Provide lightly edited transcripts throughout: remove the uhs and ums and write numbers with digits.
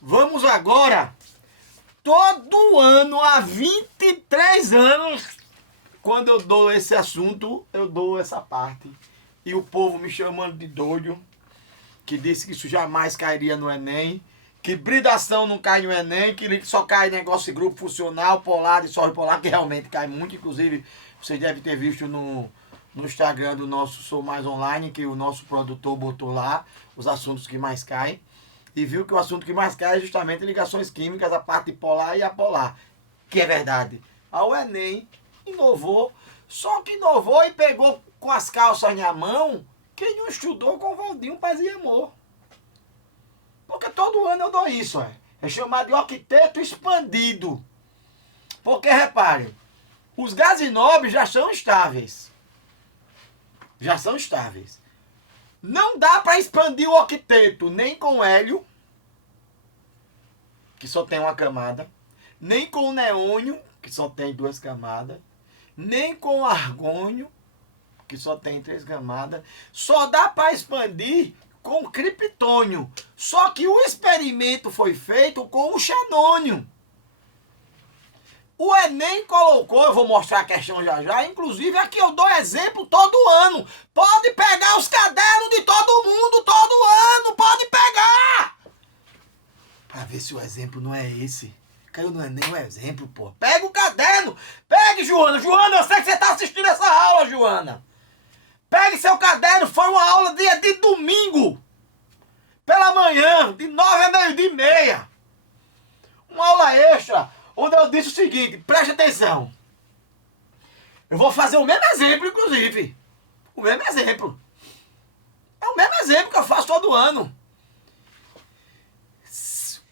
Vamos agora, todo ano, há 23 anos, quando eu dou esse assunto, eu dou essa parte. E o povo me chamando de doido, que disse que isso jamais cairia no Enem, que hibridação não cai no Enem, que só cai negócio de grupo funcional, polar e sólido polar, que realmente cai muito. Inclusive, vocês devem ter visto no Instagram do nosso Sou Mais Online, que o nosso produtor botou lá os assuntos que mais caem. E viu que o assunto que mais cai é justamente ligações químicas, a parte polar e apolar. Que é verdade. O Enem inovou, só que inovou e pegou com as calças na mão quem não estudou com Valdinho Paz e Amor. Porque todo ano eu dou isso, é chamado de octeto expandido. Porque, repare, os gases nobres já são estáveis. Já são estáveis. Não dá para expandir o octeto nem com hélio, que só tem uma camada, nem com o neônio, que só tem duas camadas, nem com o argônio, que só tem três camadas. Só dá para expandir com o criptônio. Só que o experimento foi feito com o xenônio. O Enem colocou, eu vou mostrar a questão já, inclusive aqui eu dou exemplo todo ano. Pode pegar os cadernos de todo mundo, todo ano, pode pegar! Pra ver se o exemplo não é esse. Caiu no Enem o exemplo, pô. Pega o caderno, pegue, Joana. Joana, eu sei que você tá assistindo essa aula, Joana. Pegue seu caderno, foi uma aula dia de domingo. Pela manhã, de 9 a meio-dia e meia. Uma aula extra, onde eu disse o seguinte, preste atenção. Eu vou fazer o mesmo exemplo, inclusive. O mesmo exemplo. É o mesmo exemplo que eu faço todo ano.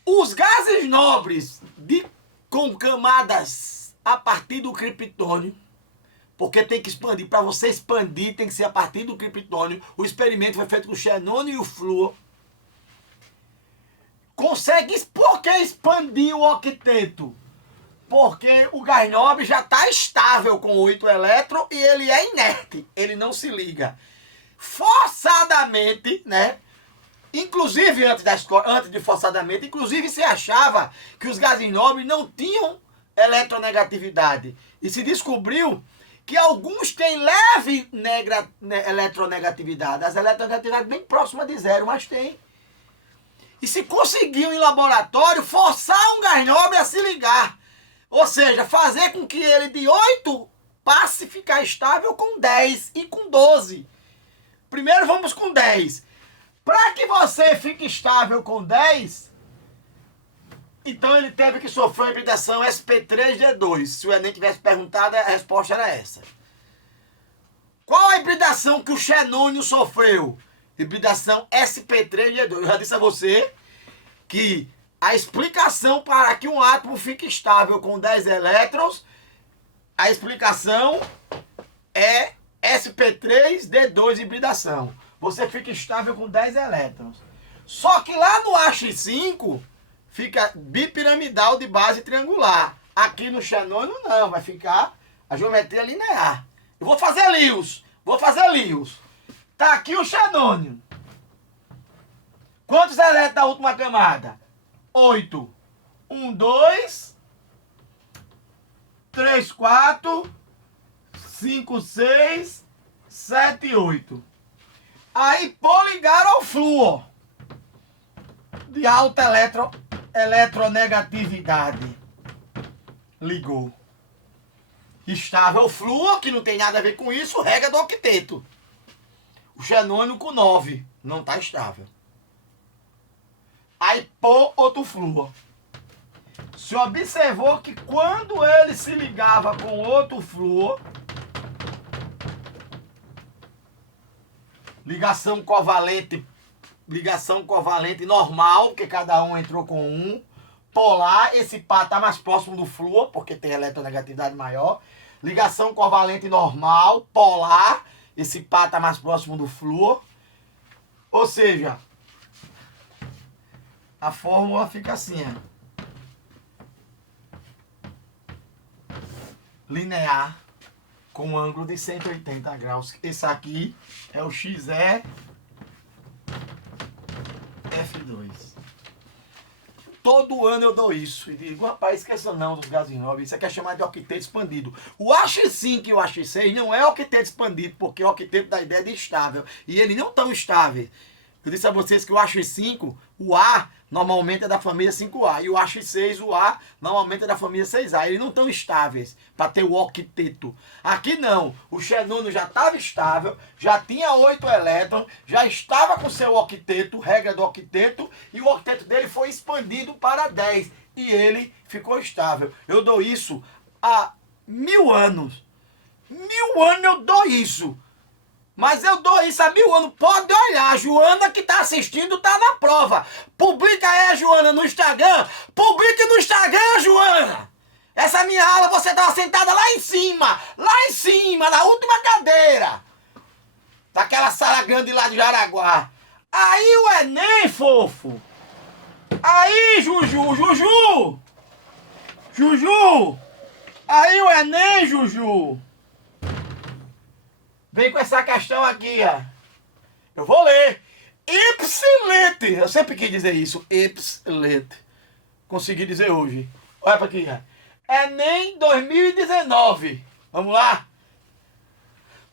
Os gases nobres com camadas a partir do criptônio, porque tem que expandir, para você expandir tem que ser a partir do criptônio. O experimento foi feito com o xenônio e o flúor. Por que expandir o octeto? Porque o gás nobre já está estável com 8 elétrons e ele é inerte, ele não se liga. Forçadamente, né? Inclusive, antes de forçadamente, inclusive se achava que os gases nobres não tinham eletronegatividade. E se descobriu que alguns têm leve eletronegatividade. As eletronegatividades bem próximas de zero, mas tem. E se conseguiu em laboratório forçar um gás nobre a se ligar. Ou seja, fazer com que ele de 8 passe a ficar estável com 10 e com 12. Primeiro vamos com 10. Para que você fique estável com 10, então ele teve que sofrer uma hibridação sp3d2. Se o Enem tivesse perguntado, a resposta era essa. Qual a hibridação que o xenônio sofreu? Hibridação sp3d2. Eu já disse a você que a explicação para que um átomo fique estável com 10 elétrons, a explicação é sp3d2 hibridação. Você fica estável com 10 elétrons. Só que lá no AX5 fica bipiramidal de base triangular. Aqui no xenônio não, vai ficar a geometria linear. Eu vou fazer Lewis. Tá aqui o xenônio. Quantos elétrons da última camada? 8. 1, 2, 3, 4, 5, 6, 7, 8. Aí poligaram ao flúor de alta eletronegatividade. Ligou. Estável o flúor, que não tem nada a ver com isso, regra do octeto. O xenônio com 9 não está estável. Aí pô outro flúor. Se observou que quando ele se ligava com outro flúor, ligação covalente normal, porque cada um entrou com um. Polar, esse par está mais próximo do flúor, porque tem eletronegatividade maior. Ligação covalente normal, polar, esse par está mais próximo do flúor. Ou seja, a fórmula fica assim, linear, com ângulo de 180 graus. Esse aqui é o XE F2. Todo ano eu dou isso. E digo, rapaz, esqueça não dos gases nobres. Isso aqui é chamado de octeto expandido. O AX5 e o AX6 não é octeto expandido, porque o octeto dá a ideia de estável. E eles não estão estáveis. Eu disse a vocês que o AX5, o A, normalmente é da família 5A. E o AX6, o A, normalmente é da família 6A. Eles não estão estáveis para ter o octeto. Aqui não. O xenônio já estava estável, já tinha 8 elétrons, já estava com seu octeto, regra do octeto, e o octeto dele foi expandido para 10. E ele ficou estável. Eu dou isso há 1000 anos. 1000 anos eu dou isso. Mas eu dou isso há 1000 anos. Pode olhar, a Joana que está assistindo está na prova. Publica aí, Joana, no Instagram. Publique no Instagram, Joana. Essa minha aula você estava sentada lá em cima, na última cadeira. Daquela sala grande lá de Jaraguá. Aí o Enem, fofo. Aí, Juju. Aí o Enem, Juju. Vem com essa questão aqui, ó. Eu vou ler. Ipsilete. Eu sempre quis dizer isso. Ipsilete. Consegui dizer hoje. Olha pra aqui, ó. Enem 2019. Vamos lá.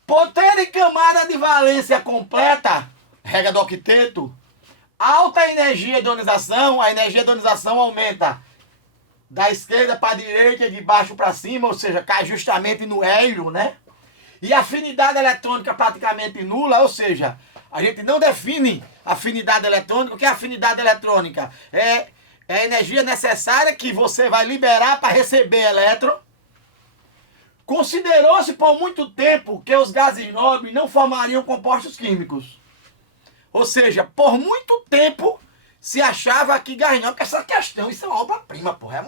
Por ter camada de valência completa, regra do octeto, alta energia de ionização, a energia de ionização aumenta da esquerda para a direita e de baixo para cima, ou seja, cai justamente no hélio, né? E afinidade eletrônica praticamente nula, ou seja, a gente não define afinidade eletrônica. O que é afinidade eletrônica? É a energia necessária que você vai liberar para receber elétron. Considerou-se por muito tempo que os gases nobres não formariam compostos químicos. Ou seja, por muito tempo se achava que gás nobre, porque essa questão, isso é uma obra-prima, porra.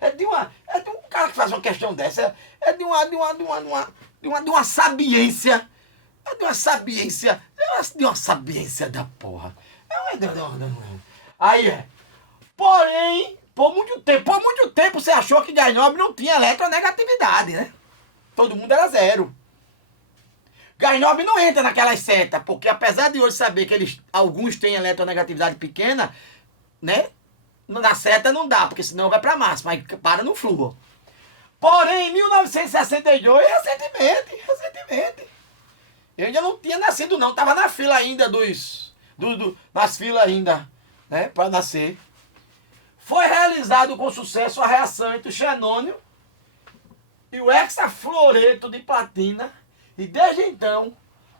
É de um cara que faz uma questão dessa, de uma sabiência. De uma sabiência da porra. Aí é. Porém, por muito tempo você achou que gás nobre não tinha eletronegatividade, né? Todo mundo era zero. Gás nobre não entra naquelas setas, porque apesar de hoje saber que alguns têm eletronegatividade pequena, né? Na seta não dá, porque senão vai para máxima, aí para no flúor. Porém, em 1962, recentemente, eu ainda não tinha nascido não, estava na fila ainda nas filas ainda, né, para nascer. Foi realizado com sucesso a reação entre o xenônio e o hexafluoreto de platina, e desde então,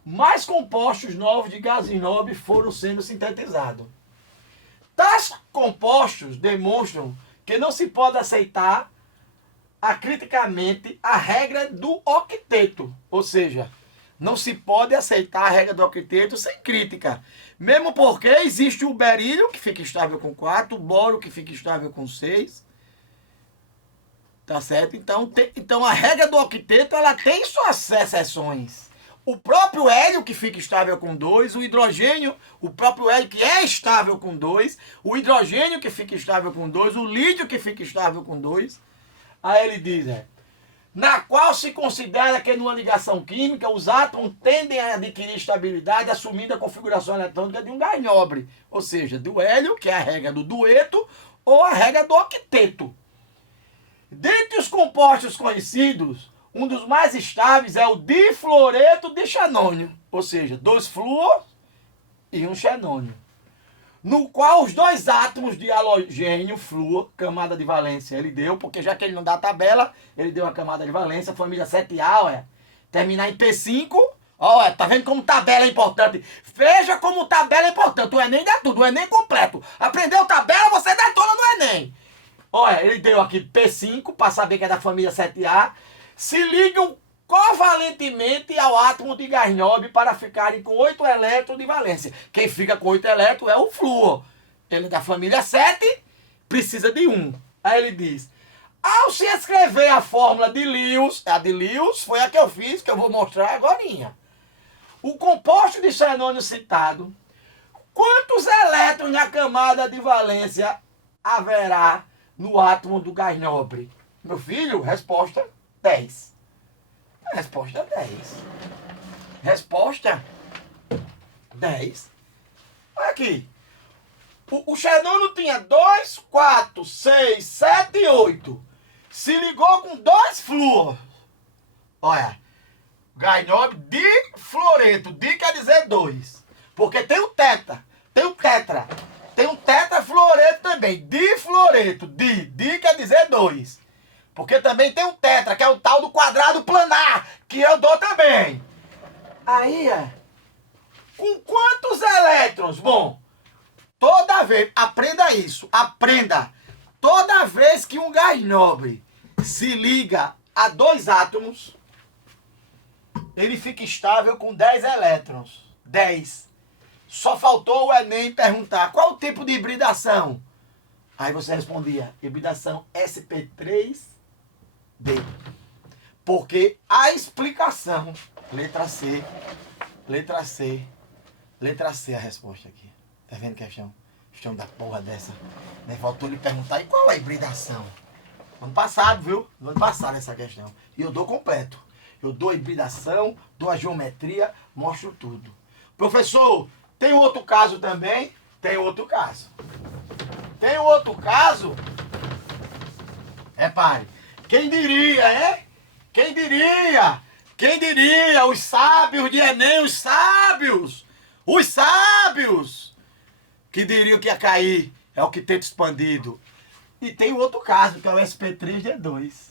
mais compostos novos de gases nobres foram sendo sintetizados. Tais compostos demonstram que não se pode aceitar acriticamente a regra do octeto, ou seja, não se pode aceitar a regra do octeto sem crítica, mesmo porque existe o berílio, que fica estável com 4, o boro, que fica estável com 6, tá certo? Então a regra do octeto, ela tem suas exceções. O próprio hélio, que fica estável com 2, o hidrogênio, o próprio hélio que é estável com 2, o hidrogênio que fica estável com 2, o lítio que fica estável com 2. Aí ele diz, na qual se considera que numa ligação química os átomos tendem a adquirir estabilidade assumindo a configuração eletrônica de um gás nobre, ou seja, do hélio, que é a regra do dueto, ou a regra do octeto. Dentre os compostos conhecidos, um dos mais estáveis é o difluoreto de xenônio, ou seja, 2 flúor e um xenônio, no qual os 2 átomos de halogênio, flúor, camada de valência, ele deu, porque já que ele não dá a tabela, ele deu a camada de valência, família 7A, terminar em P5, tá vendo como tabela é importante? Veja como tabela é importante, o Enem dá tudo, o Enem completo. Aprendeu tabela, você detona no Enem. Ele deu aqui P5, para saber que é da família 7A, se ligam covalentemente ao átomo de gás nobre para ficarem com 8 elétrons de valência. Quem fica com 8 elétrons é o flúor. Ele é da família 7, precisa de 1. Aí ele diz, ao se escrever a fórmula de Lewis, a de Lewis foi a que eu fiz, que eu vou mostrar agorinha. O composto de xenônio citado, quantos elétrons na camada de valência haverá no átomo do gás nobre? Meu filho, resposta 10. Resposta 10. Resposta 10. Olha aqui. O xenônio tinha 2, 4, 6, 7 e 8. Se ligou com 2 flúor. Olha, gainóbio difluoreto. Di quer dizer 2. Porque tem o teta. Tem o tetra. Tem um tetrafluoreto também. Difluoreto. Di quer dizer 2. Porque também tem um tetra, que é o tal do quadrado planar, que eu dou também. Aí, com quantos elétrons? Bom, toda vez, aprenda isso, aprenda. Toda vez que um gás nobre se liga a 2 átomos, ele fica estável com 10 elétrons. 10. Só faltou o Enem perguntar qual o tipo de hibridação. Aí você respondia, hibridação sp3d. Porque a explicação, letra C, letra C, letra C a resposta aqui. Tá vendo, questão? Questão da porra dessa. Né? Faltou lhe perguntar, e qual é a hibridação? Ano passado, viu? No ano passado essa questão. E eu dou completo. Eu dou a hibridação, dou a geometria, mostro tudo. Professor, tem outro caso também? Tem outro caso. Tem outro caso? Repare. Quem diria, hein? Quem diria? Quem diria? Os sábios de Enem, os sábios! Os sábios! Que diriam que ia cair é o quinteto expandido. E tem outro caso, que é o sp3d2.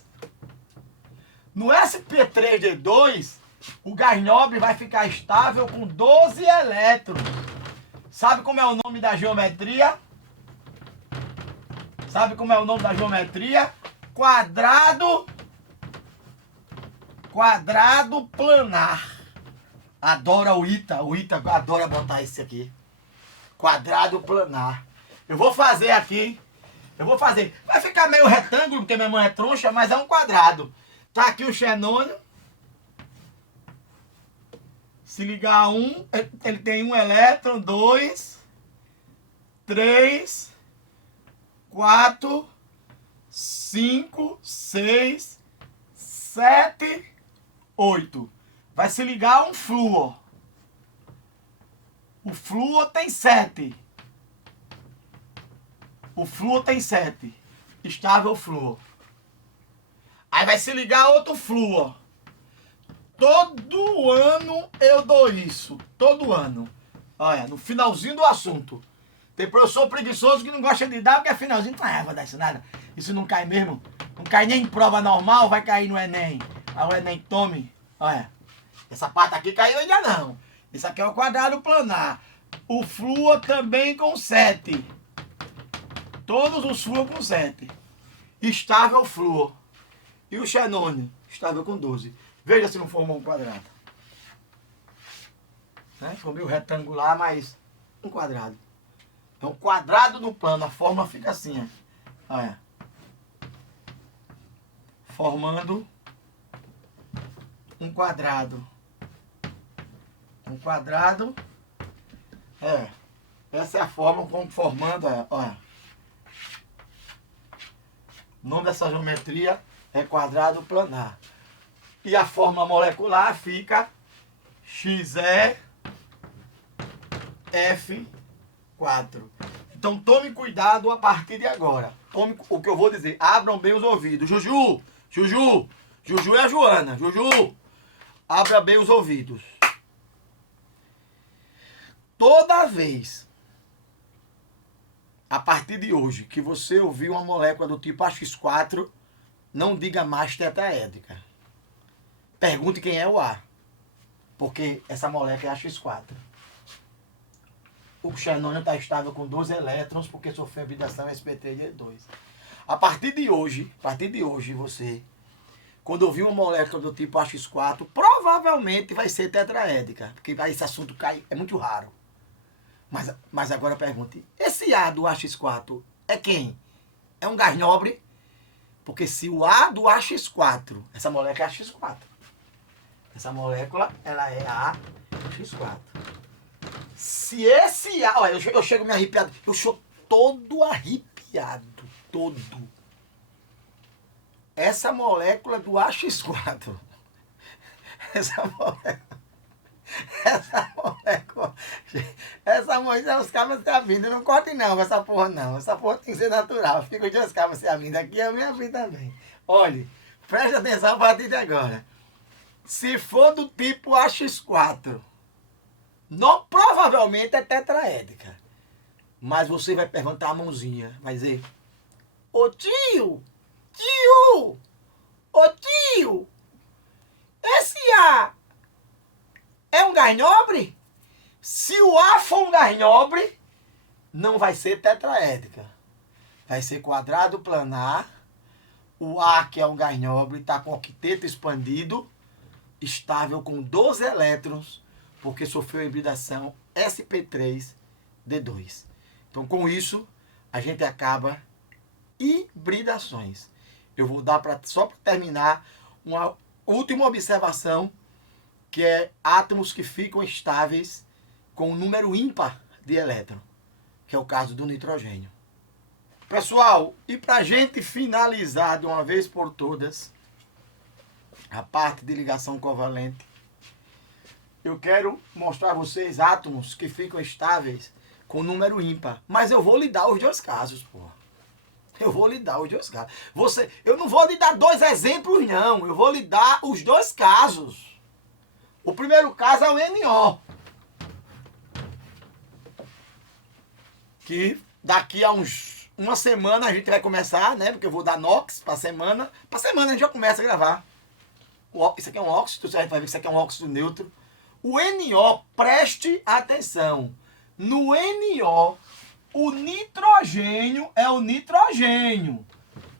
No sp3d2, o gás nobre vai ficar estável com 12 elétrons. Sabe como é o nome da geometria? Sabe como é o nome da geometria? Quadrado planar. Adora o ITA adora botar esse aqui. Quadrado planar. Eu vou fazer aqui. Vai ficar meio retângulo, porque minha mão é troncha, mas é um quadrado. Tá aqui o xenônio. Se ligar a um, ele tem um elétron, 2, 3, 4, 5, 6, 7, 8. Vai se ligar a um flúor. O flúor tem 7. O flúor tem 7. Estável flúor. Aí vai se ligar outro flúor. Todo ano eu dou isso. Todo ano. Olha, no finalzinho do assunto. Tem professor preguiçoso que não gosta de dar porque é finalzinho. Ah, vou dar isso nada. Isso não cai mesmo. Não cai nem em prova normal, vai cair no Enem. Aí o Enem tome. Olha. Essa parte aqui caiu ainda não. Isso aqui é o quadrado planar. O flúor também com 7. Todos os flúor com 7. Estável flúor. E o xenônio? Estável com 12. Veja se não formou um quadrado. Né? Ficou meio retangular, mas um quadrado. É um quadrado no plano. A forma fica assim. Ó. Olha. Formando um quadrado. Um quadrado. Essa é a forma como formando. Olha. O nome dessa geometria é quadrado planar. E a forma molecular fica XeF4. Então tome cuidado a partir de agora. Tome o que eu vou dizer. Abram bem os ouvidos. Juju é a Joana. Juju, abra bem os ouvidos. Toda vez, a partir de hoje, que você ouvir uma molécula do tipo AX4, não diga mais tetraédrica. Pergunte quem é o A. Porque essa molécula é AX4. O xenônio está estável com 12 elétrons porque sofreu hibridação sp3d2. A partir de hoje, você, quando ouvir uma molécula do tipo AX4, provavelmente vai ser tetraédrica. Porque esse assunto cai, é muito raro. Mas agora pergunte, esse A do AX4 é quem? É um gás nobre? Porque se o A do AX4, essa molécula é AX4. Essa molécula, ela é AX4. Se esse A... Olha, eu chego me arrepiado. Eu sou todo arrepiado. Todo. Essa molécula do AX4. Essa molécula... Essa moça, os cabos se abrindo. Não corte não, essa porra não. Essa porra tem que ser natural. Fica os dois cabos se abrindo aqui, eu me abri também. Olhe, preste atenção a partir de agora. Se for do tipo AX4, não, provavelmente é tetraédrica. Mas você vai perguntar a mãozinha, vai dizer: ô tio, tio, ô tio, esse A é um gás nobre? Se o A for um gás nobre, não vai ser tetraédrica. Vai ser quadrado planar. O A, que é um gás nobre, está com octeto expandido, estável com 12 elétrons, porque sofreu hibridação sp3d2. Então, com isso, a gente acaba hibridações. Eu vou dar só para terminar uma última observação, que é átomos que ficam estáveis com um número ímpar de elétron, que é o caso do nitrogênio. Pessoal, e para a gente finalizar de uma vez por todas a parte de ligação covalente, eu quero mostrar a vocês átomos que ficam estáveis com número ímpar. Mas eu vou lhe dar os dois casos, porra. Eu vou lhe dar os dois casos. Eu não vou lhe dar dois exemplos, não. Eu vou lhe dar os dois casos. O primeiro caso é o NO. Que daqui a uma semana a gente vai começar, né? Porque eu vou dar NOx para semana. Para semana a gente já começa a gravar. Isso aqui é um óxido, você vai ver que isso aqui é um óxido neutro. O NO, preste atenção. No NO, o nitrogênio é o nitrogênio.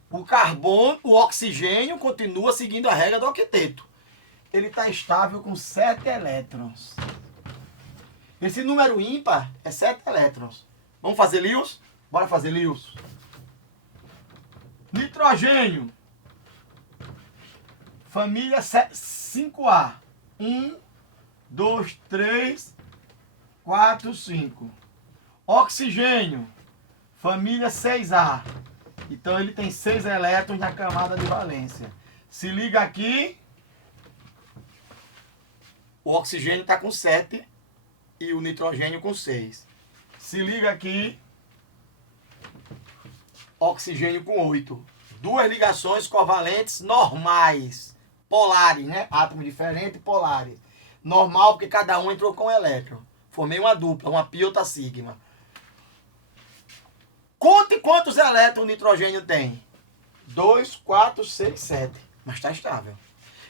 O carbono, o oxigênio continua seguindo a regra do octeto. Ele está estável com 7 elétrons. Esse número ímpar é 7 elétrons. Vamos fazer Lewis? Bora fazer Lewis. Nitrogênio. Família 5A. 1, 2, 3, 4, 5. Oxigênio. Família 6A. Então ele tem 6 elétrons na camada de valência. Se liga aqui. O oxigênio está com 7 e o nitrogênio com 6. Se liga aqui. Oxigênio com 8. Duas ligações covalentes normais. Polares, né? Átomos diferentes, polares. Normal, porque cada um entrou com um elétron. Formei uma dupla, uma pi, outra sigma. Conte quantos elétrons o nitrogênio tem. 2, 4, 6, 7. Mas está estável.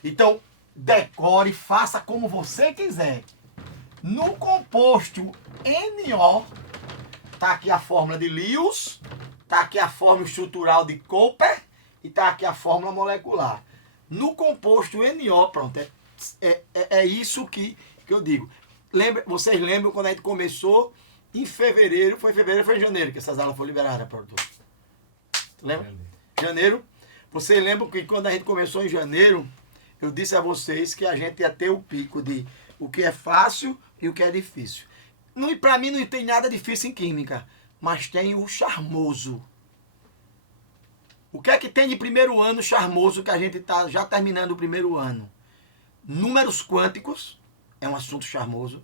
Então, decore, faça como você quiser. No composto NO, está aqui a fórmula de Lewis, está aqui a fórmula estrutural de Cooper e está aqui a fórmula molecular. No composto NO, pronto, é isso que eu digo. Vocês lembram quando a gente começou em fevereiro, foi em janeiro que essas aulas foram liberadas, produtor? Lembra? Janeiro. Vocês lembram que quando a gente começou em janeiro, eu disse a vocês que a gente ia ter o pico de o que é fácil e o que é difícil. Para mim não tem nada difícil em química, mas tem o charmoso. O que é que tem de primeiro ano charmoso que a gente está já terminando o primeiro ano? Números quânticos, é um assunto charmoso.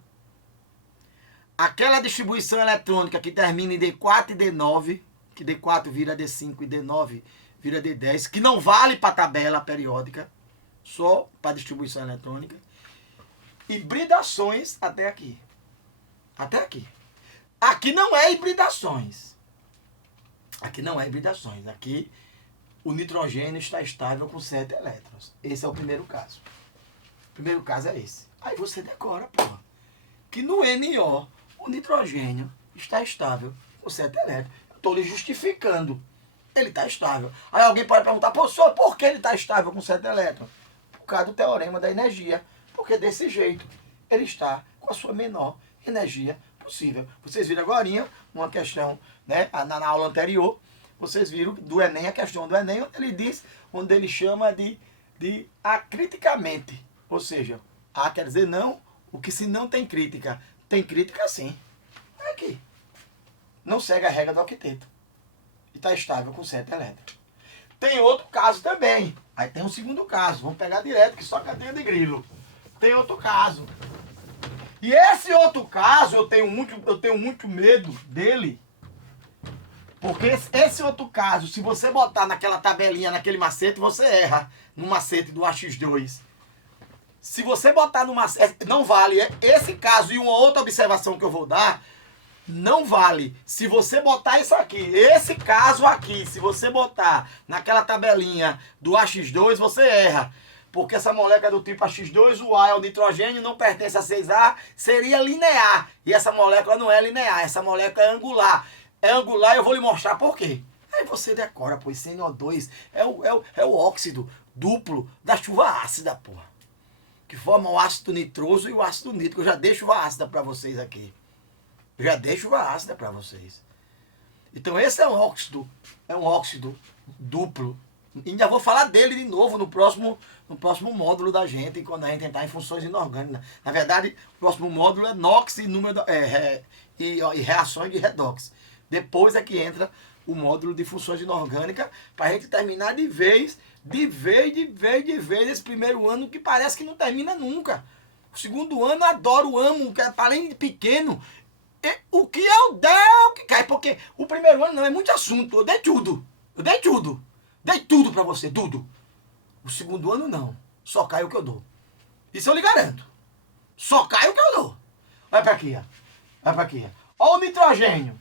Aquela distribuição eletrônica que termina em D4 e D9, que D4 vira D5 e D9 vira D10, que não vale para a tabela periódica, só para distribuição eletrônica. Hibridações até aqui. Até aqui. Aqui não é hibridações. Aqui não é hibridações. Aqui o nitrogênio está estável com 7 elétrons. Esse é o primeiro caso. O primeiro caso é esse. Aí você decora, porra, que no NO o nitrogênio está estável com 7 elétrons. Estou lhe justificando. Ele está estável. Aí alguém pode perguntar, professor, por que ele está estável com 7 elétrons? Por causa do teorema da energia. Porque desse jeito ele está com a sua menor energia possível. Vocês viram agora uma questão, né, na aula anterior, vocês viram do Enem, a questão do Enem, onde ele chama de acriticamente. Ou seja, A quer dizer não, o que se não tem crítica. Tem crítica sim. É aqui. Não segue a regra do octeto. E está estável com 7 elétrons. Tem outro caso também. Aí tem um segundo caso. Vamos pegar direto, que só cadeia de grilo. Tem outro caso. E esse outro caso, eu tenho muito medo dele. Porque esse outro caso, se você botar naquela tabelinha, naquele macete, você erra no macete do AX2. Se você botar no macete, não vale. Esse caso e uma outra observação que eu vou dar, não vale. Se você botar isso aqui, esse caso aqui, se você botar naquela tabelinha do AX2, você erra. Porque essa molécula é do tipo AX2, o A é o nitrogênio, não pertence a 6A, seria linear. E essa molécula não é linear, essa molécula é angular. É angular e eu vou lhe mostrar por quê. Aí você decora, pois CNO2 é o óxido duplo da chuva ácida, porra. Que forma o ácido nitroso e o ácido nítrico. Eu já deixo uva ácida para vocês aqui. Eu já deixo uva ácida para vocês. Então esse é um óxido duplo. E ainda vou falar dele de novo no próximo módulo da gente, quando a gente entrar em funções inorgânicas. Na verdade, o próximo módulo é NOx e reações de redox. Depois é que entra o módulo de funções inorgânicas, para a gente terminar de vez esse primeiro ano que parece que não termina nunca. O segundo ano amo, que além de pequeno, o que eu der é o que cai, porque o primeiro ano não é muito assunto, eu dei tudo para você, tudo. O segundo ano não, só cai o que eu dou. Isso eu lhe garanto, só cai o que eu dou. Vai para aqui, ó. Ó o nitrogênio.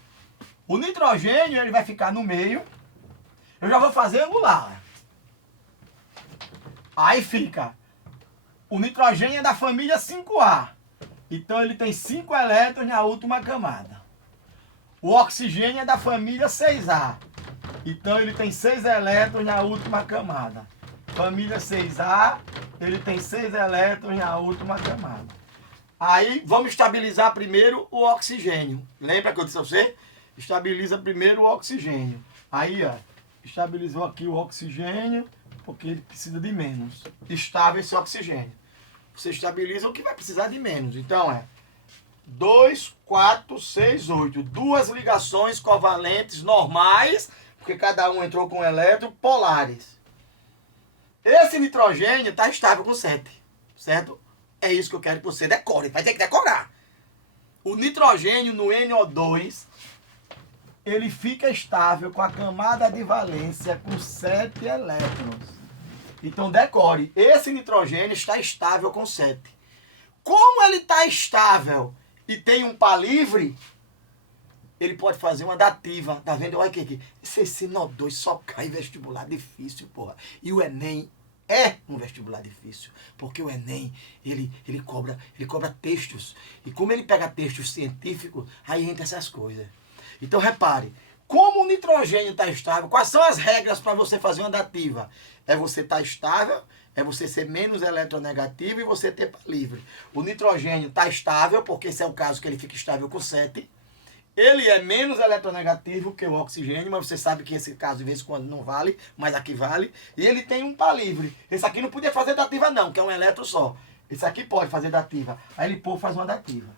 O nitrogênio, ele vai ficar no meio. Eu já vou fazer angular. Aí fica. O nitrogênio é da família 5A. Então ele tem 5 elétrons na última camada. O oxigênio é da família 6A. Então ele tem 6 elétrons na última camada. Família 6A, ele tem 6 elétrons na última camada. Aí vamos estabilizar primeiro o oxigênio. Lembra que eu disse a você? Estabiliza primeiro o oxigênio. Aí, ó, estabilizou aqui o oxigênio, porque ele precisa de menos. Estável esse oxigênio. Você estabiliza o que vai precisar de menos. Então é 2, 4, 6, 8. 2 ligações covalentes normais, porque cada um entrou com um elétron, polares. Esse nitrogênio está estável com 7, certo? É isso que eu quero que você decore. Vai ter que decorar. O nitrogênio no NO2, ele fica estável com a camada de valência com 7 elétrons. Então decore, esse nitrogênio está estável com 7. Como ele está estável e tem um par livre, ele pode fazer uma dativa. Tá vendo? Olha aqui. Esse NO2 só cai em vestibular difícil, porra. E o Enem é um vestibular difícil, porque o Enem, ele cobra textos. E como ele pega textos científicos, aí entra essas coisas. Então repare, como o nitrogênio está estável, quais são as regras para você fazer uma dativa? É você estar estável, é você ser menos eletronegativo e você ter par livre. O nitrogênio está estável, porque esse é o caso que ele fica estável com 7. Ele é menos eletronegativo que o oxigênio, mas você sabe que esse caso de vez em quando não vale, mas aqui vale. E ele tem um par livre. Esse aqui não podia fazer dativa não, que é um elétron só. Esse aqui pode fazer dativa. Aí ele faz uma dativa.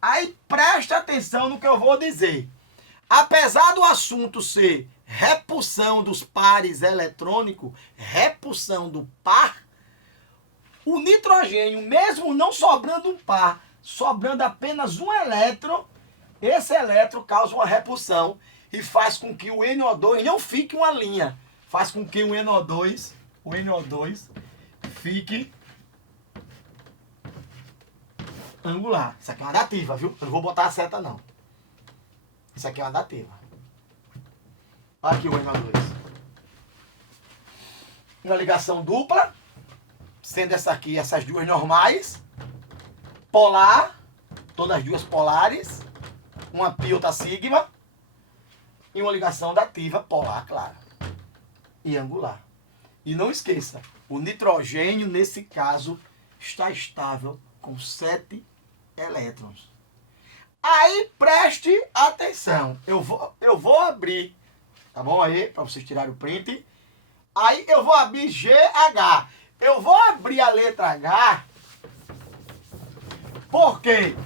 Aí presta atenção no que eu vou dizer. Apesar do assunto ser repulsão dos pares eletrônicos, repulsão do par, o nitrogênio, mesmo não sobrando um par, sobrando apenas um elétron, esse elétron causa uma repulsão e faz com que o NO2 não fique uma linha. Faz com que o NO2 fique angular. Isso aqui é uma dativa, viu? Eu não vou botar a seta, não. Isso aqui é uma dativa. Olha aqui o NO2. Uma ligação dupla, sendo essa aqui, essas duas normais. Polar, todas as duas polares. Uma pi, outra sigma. E uma ligação dativa polar, claro. E angular. E não esqueça, o nitrogênio, nesse caso, está estável com 7 elétrons. Aí preste atenção. Eu vou abrir, tá bom aí, para vocês tirarem o print. Aí eu vou abrir GH. Eu vou abrir a letra H. Por quê?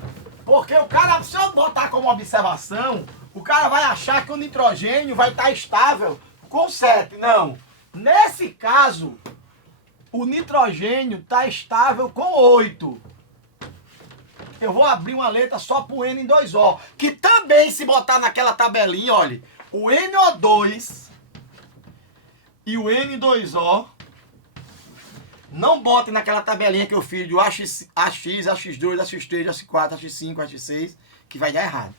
Porque o cara, se eu botar como observação, o cara vai achar que o nitrogênio vai estar estável com 7. Não. Nesse caso, o nitrogênio está estável com 8. eu vou abrir uma letra só pro N2O. Que também, se botar naquela tabelinha, olha, o NO2 e o N2O, não bote naquela tabelinha que eu fiz do AX, AX2, AX3, AX4, AX5, AX6, que vai dar errado.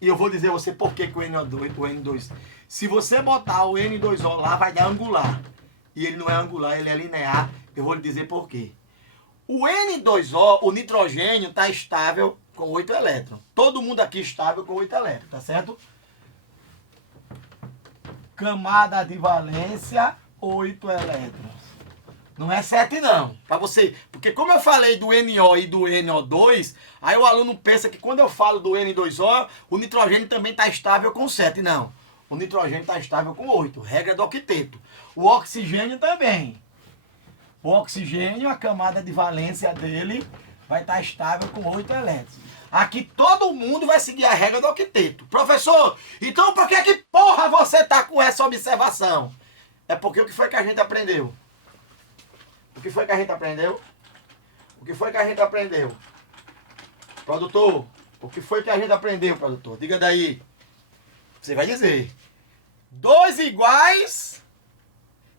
E eu vou dizer a você por que o NO2, o N2. Se você botar o N2O lá, vai dar angular. E ele não é angular, ele é linear. Eu vou lhe dizer por quê. O N2O, o nitrogênio, está estável com 8 elétrons. Todo mundo aqui estável com 8 elétrons, tá certo? Camada de valência, 8 elétrons. Não é 7 não, para você, porque como eu falei do NO e do NO2, aí o aluno pensa que quando eu falo do N2O, o nitrogênio também está estável com 7, não. O nitrogênio está estável com 8, regra do octeto. O oxigênio também. O oxigênio, a camada de valência dele vai estar estável com 8 elétrons. Aqui todo mundo vai seguir a regra do octeto. Professor, então por que porra você tá com essa observação? É porque o que foi que a gente aprendeu? O que foi que a gente aprendeu? O que foi que a gente aprendeu? Produtor, o que foi que a gente aprendeu, produtor? Diga daí. Você vai dizer. 2 iguais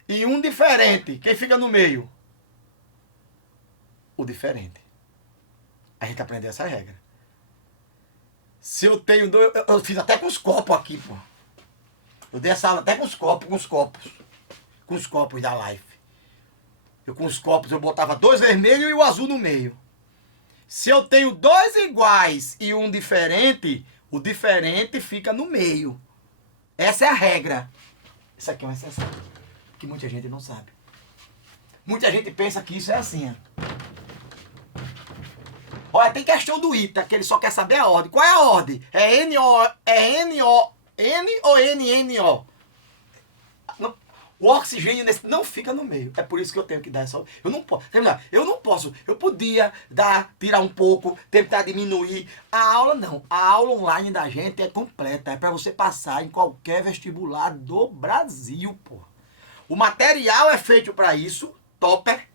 e um diferente. Quem fica no meio? O diferente. A gente aprendeu essa regra. Se eu tenho dois... Eu fiz até com os copos aqui, pô. Eu dei essa aula até com os copos. Com os copos da Life. Eu com os copos eu botava 2 vermelhos e o azul no meio. Se eu tenho 2 iguais e um diferente, o diferente fica no meio. Essa é a regra. Isso aqui é uma exceção. Que muita gente não sabe. Muita gente pensa que isso é assim. Olha, tem questão do ITA, que ele só quer saber a ordem. Qual é a ordem? É NO, N ou NNO? O oxigênio não fica no meio. É por isso que eu tenho que dar essa... Eu não posso. Eu podia tirar um pouco, tentar diminuir. A aula não. A aula online da gente é completa. É para você passar em qualquer vestibular do Brasil, pô. O material é feito para isso, topper.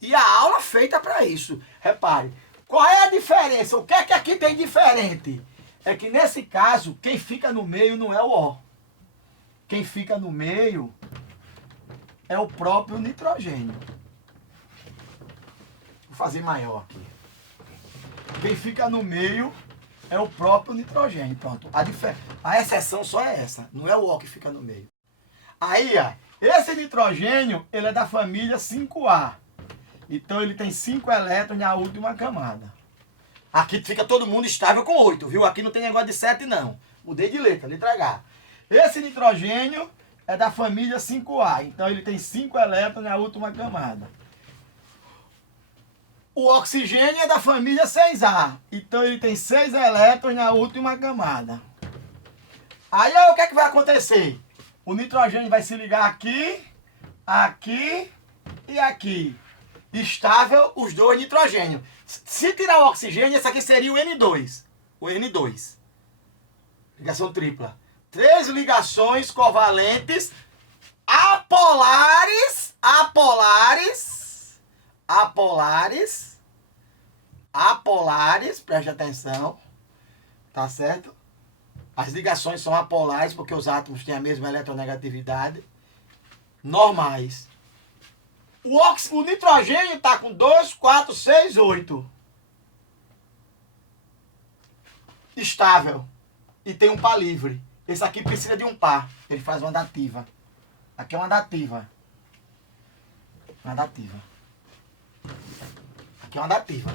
E a aula é feita para isso. Repare. Qual é a diferença? O que é que aqui tem diferente? É que nesse caso, quem fica no meio não é o O. Quem fica no meio é o próprio nitrogênio. Vou fazer maior aqui. Quem fica no meio é o próprio nitrogênio. Pronto. A exceção só é essa. Não é o O que fica no meio. Aí, ó, esse nitrogênio, ele é da família 5A. Então ele tem 5 elétrons na última camada. Aqui fica todo mundo estável com 8, viu? Aqui não tem negócio de 7 não. Mudei de letra, letra H. Esse nitrogênio é da família 5A. Então ele tem 5 elétrons na última camada. O oxigênio é da família 6A. Então ele tem 6 elétrons na última camada. Aí o que é que vai acontecer? O nitrogênio vai se ligar aqui, aqui e aqui. Estável os 2 nitrogênios. Se tirar o oxigênio, esse aqui seria o N2. O N2. Ligação tripla. 3 ligações covalentes apolares, preste atenção, tá certo? As ligações são apolares porque os átomos têm a mesma eletronegatividade, normais. O nitrogênio está com 2, 4, 6, 8. Estável. E tem um par livre. Esse aqui precisa de um par. Ele faz uma dativa. Aqui é uma dativa. Uma dativa. Aqui é uma dativa.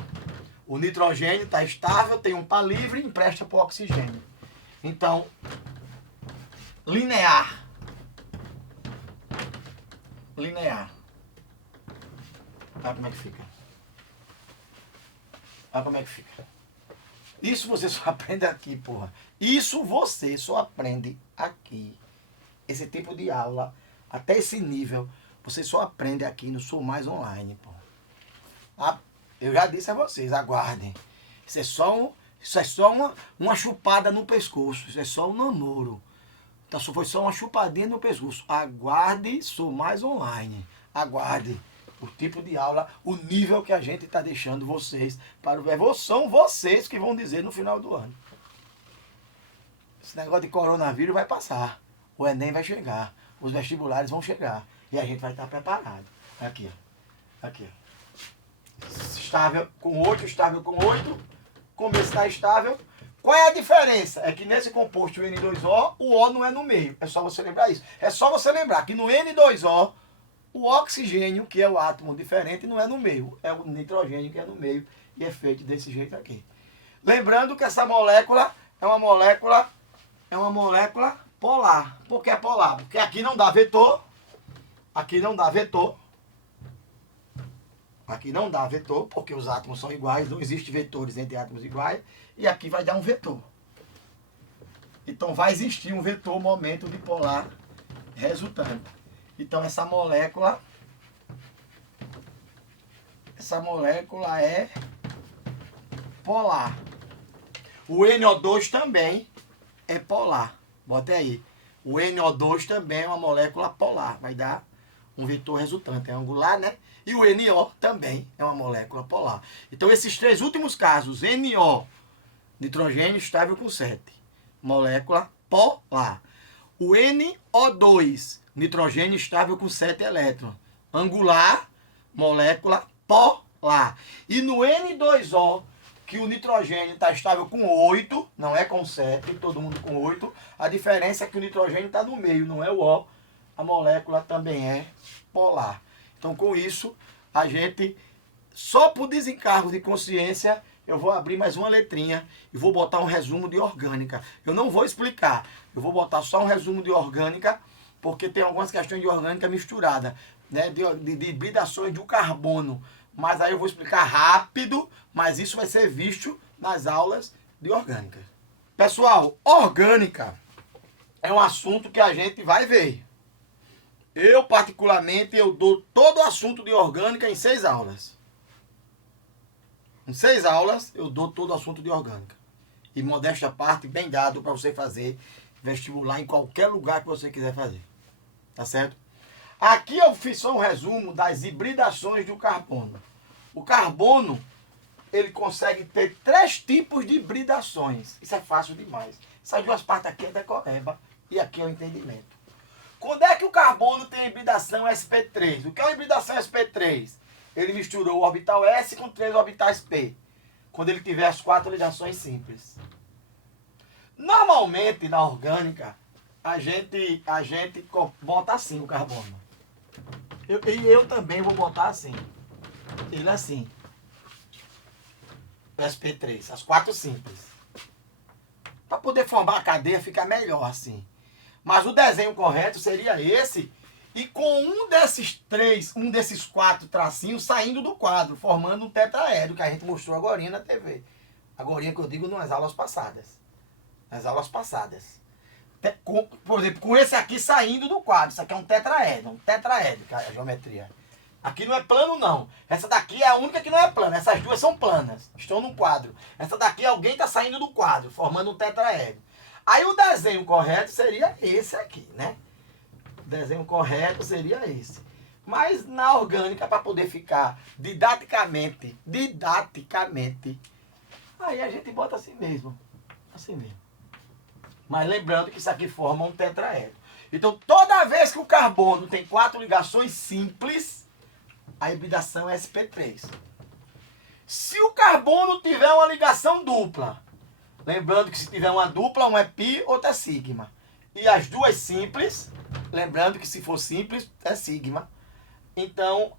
O nitrogênio está estável, tem um par livre e empresta para o oxigênio. Então, linear. Linear. Olha como é que fica. Olha como é que fica. Isso você só aprende aqui, porra. Isso você só aprende aqui. Esse tipo de aula, até esse nível, você só aprende aqui no Sou Mais Online, porra. Eu já disse a vocês, aguardem. Isso é só uma chupada no pescoço. Isso é só um namoro. Então foi só uma chupadinha no pescoço. Aguarde, Sou Mais Online. Aguarde. O tipo de aula, o nível que a gente está deixando vocês para o são vocês que vão dizer no final do ano. Esse negócio de coronavírus vai passar. O Enem vai chegar. Os vestibulares vão chegar. E a gente vai estar preparado. Aqui, ó. Aqui, ó. Estável com 8, estável com 8. Começo está estável. Qual é a diferença? É que nesse composto N2O, o O não é no meio. É só você lembrar isso. É só você lembrar que no N2O, o oxigênio, que é o átomo diferente, não é no meio. É o nitrogênio que é no meio. E é feito desse jeito aqui. Lembrando que essa molécula é uma molécula polar. Por que é polar? Porque aqui não dá vetor. Aqui não dá vetor. Aqui não dá vetor, porque os átomos são iguais. Não existe vetores entre átomos iguais. E aqui vai dar um vetor. Então vai existir um vetor momento dipolar resultante. Então essa molécula é polar. O NO2 também é polar. Bota aí. O NO2 também é uma molécula polar. Vai dar um vetor resultante. É angular, né? E o NO também é uma molécula polar. Então esses três últimos casos, NO, nitrogênio estável com 7, molécula polar. O NO2, nitrogênio estável com 7 elétrons, angular, molécula polar. E no N2O, que o nitrogênio está estável com 8, não é com 7, todo mundo com 8, a diferença é que o nitrogênio está no meio, não é o O, a molécula também é polar. Então com isso, a gente, só por desencargo de consciência, eu vou abrir mais uma letrinha e vou botar um resumo de orgânica. Eu não vou explicar, eu vou botar só um resumo de orgânica, porque tem algumas questões de orgânica misturada, né, de hibridações do carbono. Mas aí eu vou explicar rápido, mas isso vai ser visto nas aulas de orgânica. Pessoal, orgânica é um assunto que a gente vai ver. Eu, particularmente, eu dou todo o assunto de orgânica em 6 aulas. Em 6 aulas, eu dou todo o assunto de orgânica. E modéstia à parte, bem dado para você fazer vestibular em qualquer lugar que você quiser fazer. Tá certo? Aqui eu fiz só um resumo das hibridações do carbono. O carbono, ele consegue ter 3 tipos de hibridações. Isso é fácil demais. Essas duas partes aqui é decoreba e aqui é o entendimento. Quando é que o carbono tem hibridação sp3? O que é uma hibridação sp3? Ele misturou o orbital s com 3 orbitais p. Quando ele tiver as 4 ligações simples. Normalmente, na orgânica, a gente bota assim o carbono. Eu também vou botar assim. Ele assim. sp3, as 4 simples. Para poder formar a cadeia fica melhor assim. Mas o desenho correto seria esse, e com um desses 4 tracinhos saindo do quadro, formando um tetraedro, que a gente mostrou agora na TV. Agora que eu digo nas aulas passadas. Nas aulas passadas. Por exemplo, com esse aqui saindo do quadro. Isso aqui é um tetraedro, que é a geometria. Aqui não é plano, não. Essa daqui é a única que não é plana. Essas duas são planas, estão no quadro. Essa daqui alguém está saindo do quadro, formando um tetraedro. Aí o desenho correto seria esse aqui, né? O desenho correto seria esse. Mas na orgânica, para poder ficar didaticamente, aí a gente bota assim mesmo. Assim mesmo. Mas lembrando que isso aqui forma um tetraedro. Então, toda vez que o carbono tem 4 ligações simples, a hibridação é sp3. Se o carbono tiver uma ligação dupla, lembrando que se tiver uma dupla, um é π, outro é sigma. E as duas simples, lembrando que se for simples, é sigma. Então,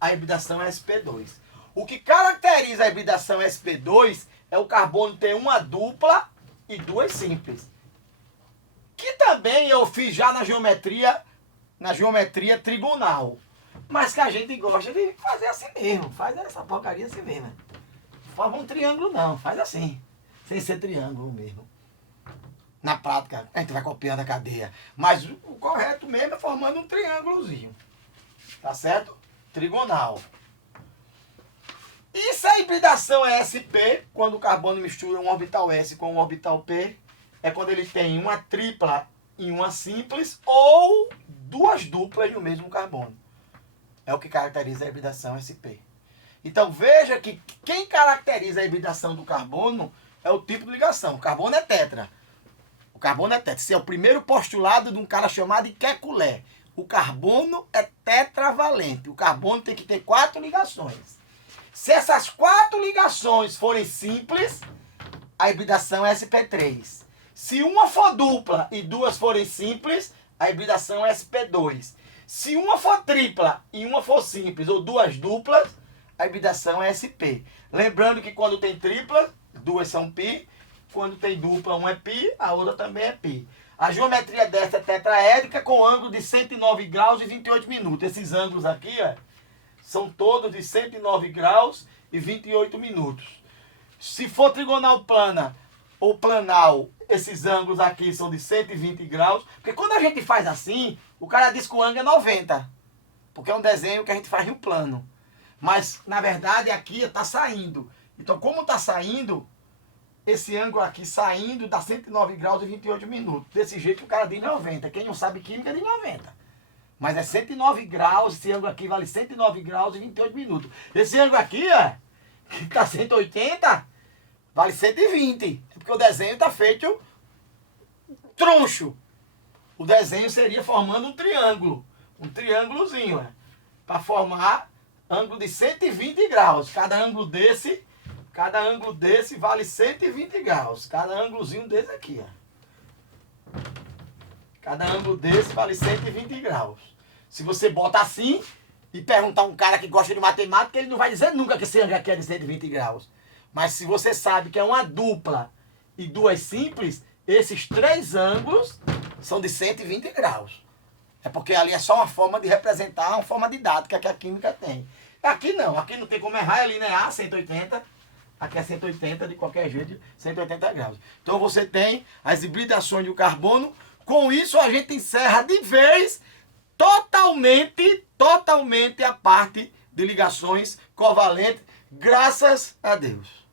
a hibridação é sp2. O que caracteriza a hibridação sp2 é o carbono ter uma dupla e 2 simples. Que também eu fiz já na geometria trigonal. Mas que a gente gosta de fazer assim mesmo. Faz essa porcaria assim mesmo. Forma um triângulo não, faz assim. Sem ser triângulo mesmo. Na prática, a gente vai copiando a cadeia. Mas o correto mesmo é formando um triângulozinho. Tá certo? Trigonal. E se a hibridação é sp, quando o carbono mistura um orbital s com um orbital p, é quando ele tem uma tripla em uma simples ou 2 duplas no mesmo carbono. é o que caracteriza a hibridação sp. Então veja que quem caracteriza a hibridação do carbono é o tipo de ligação. O carbono é tetra. O carbono é tetra. Esse é o primeiro postulado de um cara chamado Kekulé. O carbono é tetravalente. O carbono tem que ter 4 ligações. Se essas 4 ligações forem simples, a hibridação é sp3. Se uma for dupla e 2 forem simples, a hibridação é sp2. Se uma for tripla e uma for simples ou 2 duplas, a hibridação é sp. Lembrando que quando tem tripla, 2 são π. Quando tem dupla, 1 é π, a outra também é π. A geometria dessa é tetraédrica com ângulo de 109 graus e 28 minutos. Esses ângulos aqui, ó, são todos de 109 graus e 28 minutos. Se for trigonal plana ou planal, esses ângulos aqui são de 120 graus. Porque quando a gente faz assim, o cara diz que o ângulo é 90. Porque é um desenho que a gente faz no plano. Mas, na verdade, aqui está saindo. Então, como está saindo, esse ângulo aqui saindo dá 109 graus e 28 minutos. Desse jeito o cara diz 90. Quem não sabe química diz 90. Mas é 109 graus, esse ângulo aqui vale 109 graus e 28 minutos. Esse ângulo aqui, ó, que está 180, vale 120. É porque o desenho está feito troncho. O desenho seria formando um triângulo. Um triângulozinho, ó, para formar ângulo de 120 graus. Cada ângulo desse vale 120 graus. Cada ângulozinho desse aqui, ó. Cada ângulo desse vale 120 graus. Se você bota assim e perguntar a um cara que gosta de matemática, ele não vai dizer nunca que esse ângulo aqui é de 120 graus. Mas se você sabe que é uma dupla e 2 simples, esses 3 ângulos são de 120 graus. É porque ali é só uma forma de representar, uma forma didática que a química tem. Aqui não tem como errar, é linear, 180. Aqui é 180 de qualquer jeito, 180 graus. Então você tem as hibridações do carbono. Com isso a gente encerra de vez totalmente a parte de ligações covalentes, graças a Deus.